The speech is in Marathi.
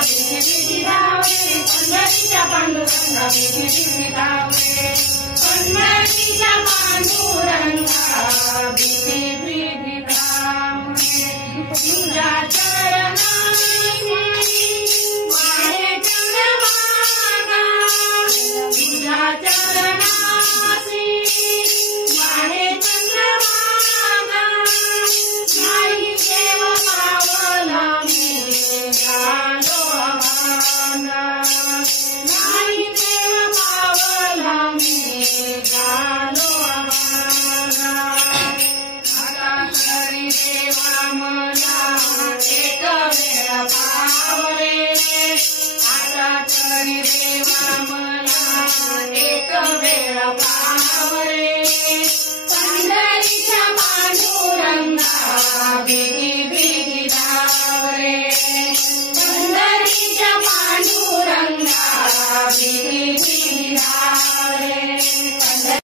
बिजी धावले पंढरीच्या पांडुरंगा बिजी धावले पंढरीच्या पांडुरंगा बिजी धावले तुझ्या चरणाशी वाहे चंद्रभागा तुझ्या चरणाशी वाहे चंद्रभागा नाही देव पावला मी झालो अभागा नाही देव पावला मी झालो अभागा आता तरी देवा मला एक वेळ पावरे आता तरी देवा मला एक वेळ पावरे